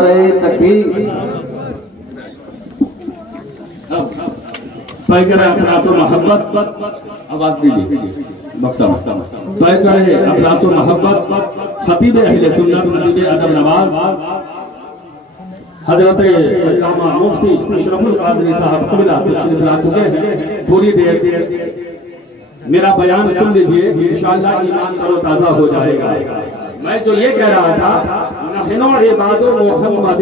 تکبیر طے کرے اخلاص و محبت آواز دیجیے مقصد طے کرے اخلاص و محبت خطیب اہل سنت خطیب ادب نواز حضرت علامہ مفتی اشرف القادری صاحب قبلہ تشریف لا چکے ہیں پوری دیر میرا بیان سن لیجئے انشاءاللہ ایمان تر و تازہ ہو جائے گا۔ میں جو یہ کہہ رہا تھا نحن عباد محمد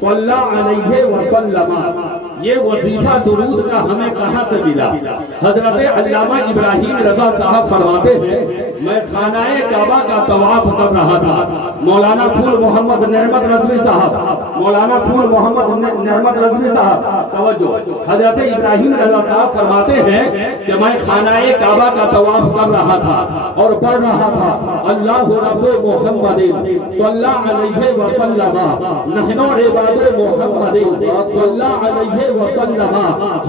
صلی علیہ وسلم، یہ وظیفہ درود کا ہمیں کہاں سے ملا؟ حضرت علامہ ابراہیم رضا صاحب فرماتے ہیں میں خانہ کعبہ کا طواف کر رہا تھا، مولانا پھول محمد نعمت رضوی صاحب نعمت رضوی صاحب توجہ، حضرت ابراہیم رضا صاحب فرماتے ہیں کہ میں خانہ کعبہ کا طواف کر رہا تھا اور پڑھ رہا تھا اللہ رب محمد صلی علیہ وسلم نحن عباد محمد صلی علیہ وسلم۔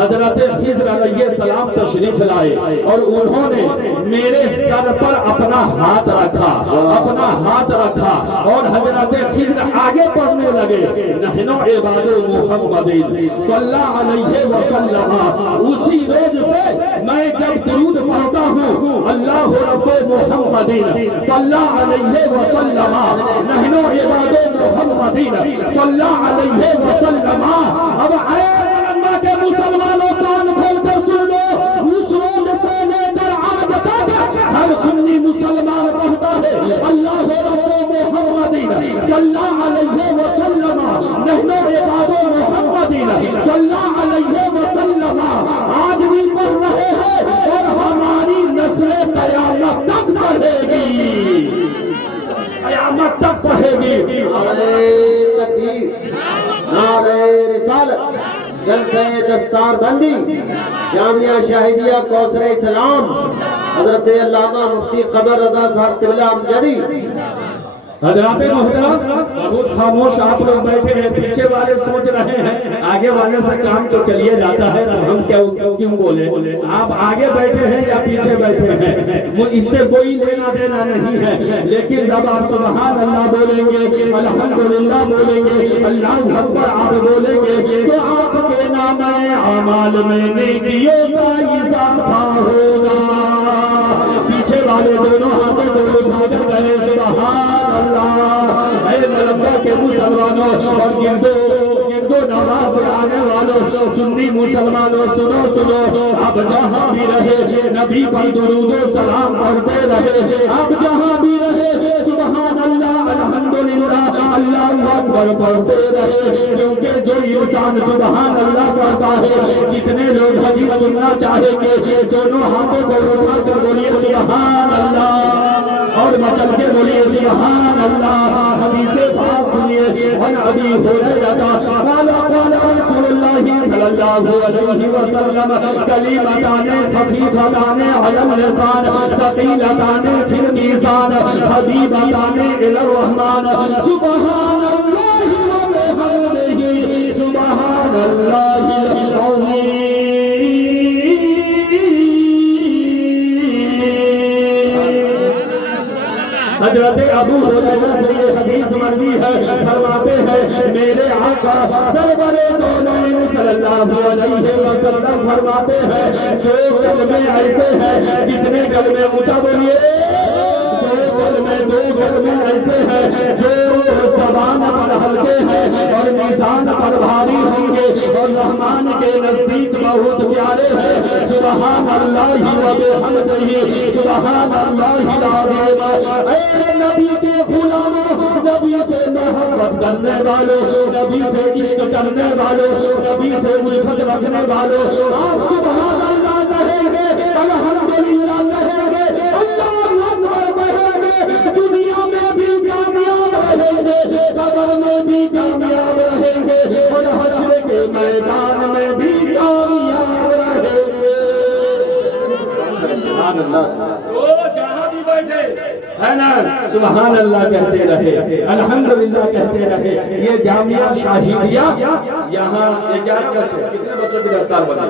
حضرت خضر علیہ السلام تشریف لائے اور انہوں نے میرے سر پر اپنا ہاتھ رکھا اور حضرت خضر آگے پڑھنے لگے نحن عباد محمد صلی علیہ وسلم۔ اسی روز سے میں جب درود پڑھتا ہوں اللہ رب محمد صلی علیہ وسلم نحن عباد محمد صلی علیہ وسلم، اب اے اللہ کے مسلمانوں کان کھول کر سن لو، اس روز سے لے کر آج تک ہر سنی مسلمان کہتا ہے اللہ رب محمد صلی علیہ وسلم نحن عباد محمد صلی علیہ وسلم، آج بھی پڑھ رہے ہیں اور ہماری نسل قیامت تک پڑھے گی، قیامت تک پڑھے گی۔ نعرہ تکبیر، نعرہ رسالت، جلسہ دستار بندی جامعہ شاہدیہ کوثر اسلام حضرت علامہ مفتی قمر رضا صاحب قبلہ امجدی۔ حضرات محترم بہت خاموش آپ لوگ بیٹھے ہیں، پیچھے والے سوچ رہے ہیں آگے والے سے کام تو چلیے جاتا ہے تو ہم کیوں بولے؟ آپ آگے بیٹھے ہیں یا پیچھے بیٹھے ہیں اس سے کوئی لینا دینا نہیں ہے، لیکن جب آپ سبحان اللہ بولیں گے، الحمدللہ بولیں گے، اللہ اکبر آپ بولیں گے تو آپ کے نام اعمال میں نیکیوں کا اضافہ ہوگا۔ پیچھے والے دونوں ہاتھوں کو اٹھا کر کہیں سبحان اللہ۔ اے ملکہ کے مسلمانوں اور گردو نواز سے آنے والوں سنی مسلمانوں سنو، اب جہاں بھی رہے نبی پر درود و سلام پڑھتے رہے، اب جہاں بھی رہے سبحان اللہ الحمدللہ اللہ اکبر پڑھتے رہے، کیونکہ جو انسان سبحان اللہ پڑھتا ہے، کتنے لوگ حدیث سننا چاہیں گے دونوں ہاتھوں کو اٹھا کر بولیے سبحان اللہ اور مچل کے بولیے سبحان اللہ۔ حدیث پاک سنیے، عن ابی ہریرہ قال قال رسول اللہ صلی اللہ علیہ وسلم کلمتان خفیفتان علی اللسان ثقیلتان فی المیزان حبیبتان الی الرحمن سبحان اللہ وبحمدہ سبحان اللہ العظیم۔ حضرت ابو ہریرہ سے یہ حدیث مروی ہے، فرماتے ہیں میرے آقا سرور کونین صلی اللہ علیہ وسلم فرماتے ہیں دو کلمے ایسے ہیں، کتنے کلمے اونچا بولیے، دو کلمے ایسے ہیں جو زبان پر ہلکے ہیں اور میزان پر بھاری ہوں گے اور رحمان کے نزدیک بہت پیارے ہیں، سبحان اللہ و بحمدہ سبحان اللہ العظیم۔ اے نبی کے غلاموں، نبی سے محبت کرنے والوں، نبی سے عشق کرنے والوں، نبی سے الفت رکھنے والوں، آپ سبحان اللہ کہیں گے، الحمدللہ کہیں گے، اللہ اکبر کہیں گے، دنیا میں بھی کامیاب رہیں گے، قبر میں بھی کامیاب رہیں گے اور حشر کے میدان میں بھی کامیاب رہیں گے۔ سبحان اللہ، تو جہاں بھی بیٹھے ہے نا سبحان اللہ کہتے رہے، الحمدللہ کہتے رہے۔ یہ جامعہ شاہدیہ یہاں 11 بچے، کتنے بچوں کی دستار بنی؟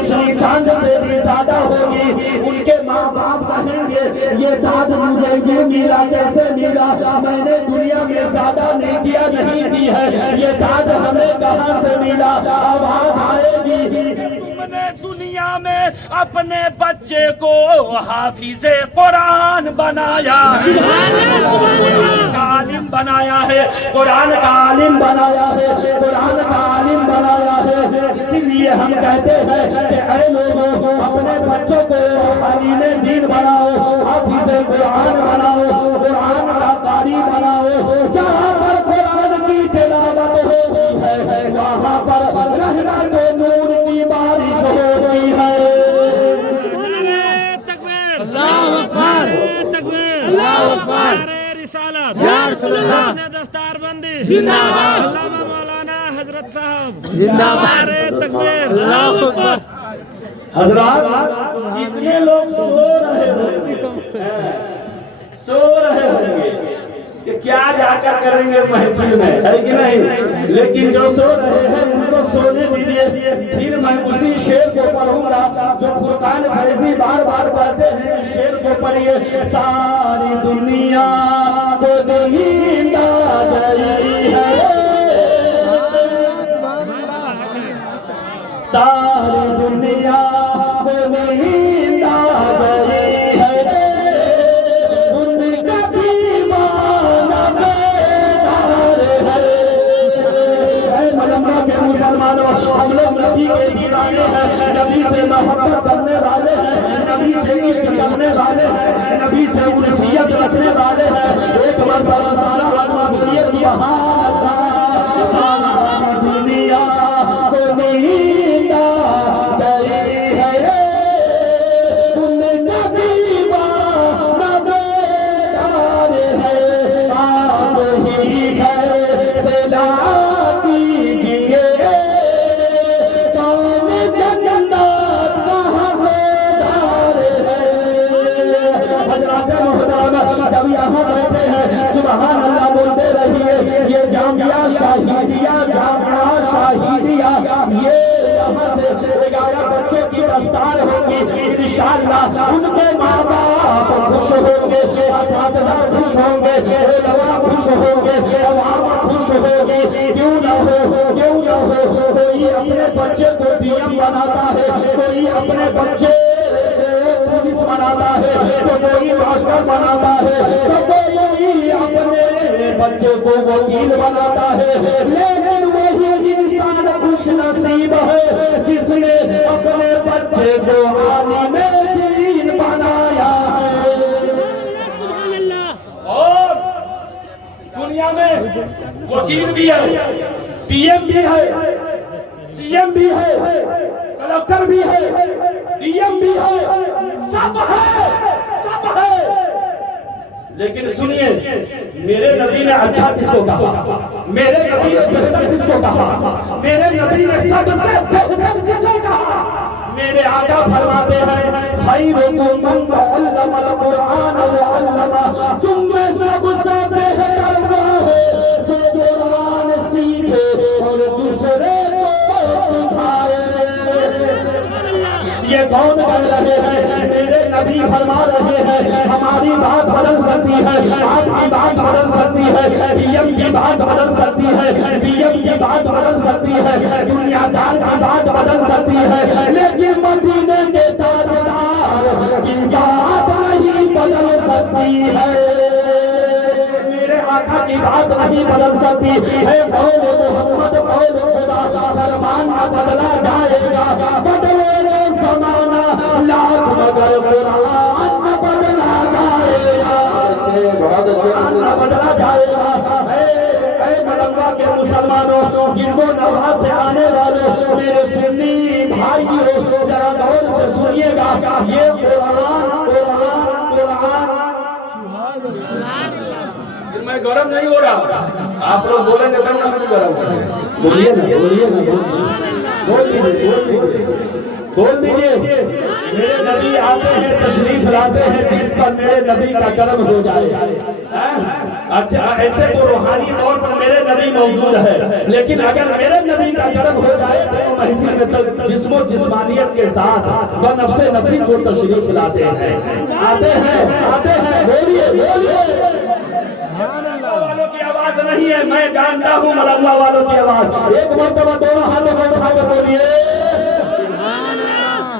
روشنی چاند سے بھی زیادہ ہوگی. ان کے ماں باپ کہیں گے یہ داد مجھے کیوں ملا, کیسے ملا, میں نے دنیا میں زیادہ نیکیاں نہیں کی ہے, یہ داد ہمیں کہاں سے ملا. آواز آئے گی تم نے دنیا میں اپنے بچے کو حافظ قرآن بنایا, عالم بنایا ہے, قرآن کا عالم بنایا ہے, قرآن کا عالم بنایا ہے. اسی لیے ہم کہتے ہیں کہ اے لوگوں اپنے بچوں کو عالم دین بناؤ, حافظ قرآن بناؤ, قرآن کا قاری بناؤ. جہاں پر قرآن کی تلاوت ہوتی ہے وہاں پر رحمت و نور کی بارش ہوتی ہے. اللہ اکبر, اللہ اکبر, یا رسول اللہ, دستار بندی زندہ باد, علامہ مولانا حضرت صاحب زندہ باد, تکبیر. اللہ اکبر. حضرات کتنے لوگ سو رہے ہوں گے کہ کیا جا کر کریں گے محفل میں, ہے کہ نہیں, لیکن جو سو رہے ہیں ان کو سونے دیجئے. پھر میں اسی شعر کو پڑھوں گا جو فرقان فیضی بار بار کہتے ہیں. اس شعر کو پڑھیے. ساری دنیا کو دین آ گئی ہے, ساری دنیا کو نیند آ گئی ہے, ان کا دیوانہ بیدار ہے. اے ملمہ کے مسلمانوں, ہم لوگ نبی کے دیوانے ہیں, نبی سے محبت کرنے والے ہیں, نبی سے عشق کرنے والے ہیں, نبی سے انسیت رکھنے والے ہیں. ایک مرتبہ سارا رقمہ بولیے سبحان اللہ. ساری دنیا کو نیند آ گئی ہے, ان کا دیوانہ بیدار ہے. آپ ہی فیصلہ کیجئے کون جنت کا حقدار ہے. حضرات محترم جب یہاں بیٹھے ہیں سبحان اللہ بولتے رہیے. یہ جامعہ شاہدیہ, جامعہ شاہدیہ, یہ یہاں سے 11 بچوں کی دستار ہوگی انشاءاللہ. ان کے ماں باپ خوش ہوں گے, اساتذہ خوش ہوں گے, علماء خوش ہوں گے, عوام خوش ہوگی. کیوں نہ ہو, کیوں نہ ہو. کوئی اپنے بچے کو ڈی ایم بناتا ہے, کوئی اپنے بچے کو پولیس بناتا ہے, تو کوئی ماسٹر بناتا ہے, تو کوئی اپنے بچے کو وکیل بناتا ہے. لیکن وہی انسان خوش نصیب ہے جس نے اپنے بچے کو عالم دین بنایا ہے. اور دنیا میں وکیل بھی ہے, پی ایم بھی ہے, سی ایم بھی ہے, کلکٹر بھی ہے, ڈی ایم بھی ہے, سب ہے, سب ہے. لیکن سنیے, میرے نبی نے اچھا کس کو کہا, میرے نبی نے بہتر کس کو کہا, میرے نبی نے سب سے بہتر کس کو کہا. میرے آقا فرماتے ہیں خیرکم من تعلم القرآن وعلمہ, تم میں سب سے بہتر وہ ہے جو قرآن سیکھے اور دوسرے کو سکھائے. یہ کون کہہ رہے ہیں؟ میرے نبی فرما رہے ہیں ہماری بات بدل سکتی ہے, آپ کی بات بدل سکتی ہے, پی ایم کی بات بدل سکتی ہے, ڈی ایم کی بات بدل سکتی ہے, دنیا دار کی بات بدل سکتی ہے, لیکن مدینے کے تاجدار کی بات نہیں بدل سکتی ہے. میرے آقا کی بات نہیں بدل سکتی ہے. قول محمد قول خدا, فرمان نہ بدلا جائے گا, بدلے زمانہ لاکھ مگر قرآن نہ بدلا جائے گا, قرآن نہ بدلا جائے گا. اے ملنگا کے مسلمانوں, گرگو نواح سے آنے والوں, میرے سنی بھائیوں, ذرا غور سے سنیے گا. یہ قرآن قرآن قرآن, میں گرم نہیں ہو رہا, آپ لوگ بولیں گے تب نہ مجھے گرم ہو. بولیے نا, بولیے نا, بولیے. بول دیجئے میرے نبی آتے ہیں تشریف لاتے ہیں جس پر میرے نبی کا کرم ہو جائے. اچھا ایسے تو روحانی طور پر میرے نبی موجود ہے لیکن اگر میرے نبی کا کرم ہو جائے تو محفل میں تک جسم و جسمانیت کے ساتھ بنفس نفیس و تشریف لاتے ہیں. آتے ہیں بولیے والوں کی آواز نہیں ہے میں جانتا ہوں ملنگا والوں کی آواز. ایک مرتبہ دونوں ہاتھوں کو اٹھا کر بولیے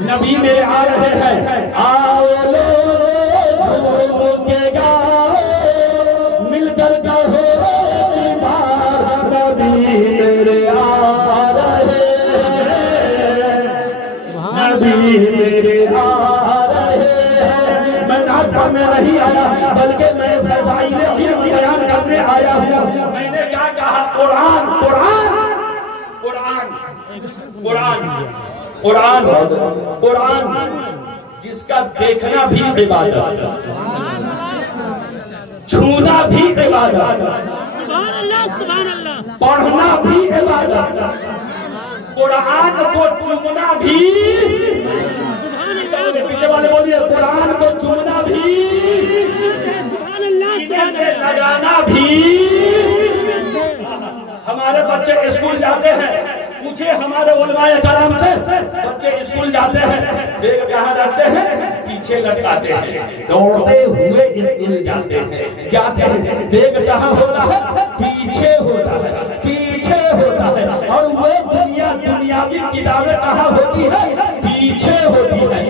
نبی میرے آ رہے ہیں. آؤ لوگ جھوم کے گاؤ مل کر کہو دیدار نبی میرے آ رہے ہیں نبی میرے آ رہے ہیں. میں نعت پڑھنے نہیں آیا بلکہ میں فضائل علم بیان کرنے آیا ہوں. میں نے کیا کہا قرآن قرآن قرآن قرآن قرآن قرآن جس کا دیکھنا بھی عبادت چھونا بھی عبادت سبحان اللہ سبحان اللہ پڑھنا بھی عبادت قرآن کو چومنا بھی پیچھے والے بولیے قرآن کو چومنا بھی سبحان اللہ سینے سے لگانا بھی. ہمارے بچے اسکول جاتے ہیں پوچھے ہمارے علماء کرام سے بچے اسکول جاتے ہیں بیگ کہاں رکھتے ہیں پیچھے لٹکاتے ہیں دوڑتے ہوئے اسکول جاتے ہیں بیگ کہاں ہوتا ہے پیچھے ہوتا ہے اور وہ دنیاوی کتابیں کہاں ہوتی ہے پیچھے ہوتی ہے.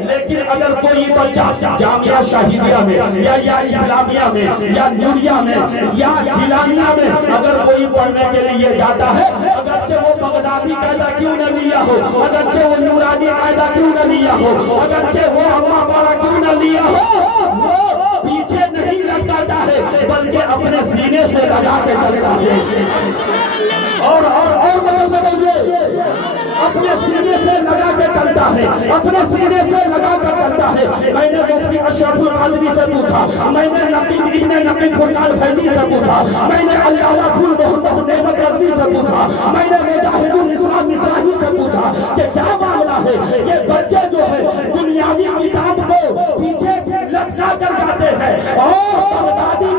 لیکن اگر کوئی بچہ جامعہ شاہدیہ میں یا اسلامیہ میں یا نوریہ میں یا جیلانیہ میں اگر کوئی پڑھنے کے لیے جاتا ہے اگرچہ وہ بغدادی قاعدہ کیوں نہ لیا ہو اگرچہ وہ نورانی قاعدہ کیوں نہ لیا ہو اگرچہ وہ اما پارا کیوں نہ لیا ہو وہ پیچھے نہیں لٹکاتا ہے بلکہ اپنے سینے سے لگا کے چلتا ہے. اور مطلب بتائیے اپنے سینے سے لگا کے چلتا ہے اپنے سینے سے لگا کر چلتا ہے. میں نے مفتی اشرف القادری سے پوچھا میں نے نقیب ابن نقیب فرقان فیضی سے پوچھا میں نے علامہ پھول محمد نعمت رضوی سے پوچھا میں نے مجاہد الاسلام مصراحی سے پوچھا کہ کیا معاملہ ہے یہ بچے جو ہے دنیاوی کتاب کو پیچھے لٹکا کر جاتے ہیں اور بغدادی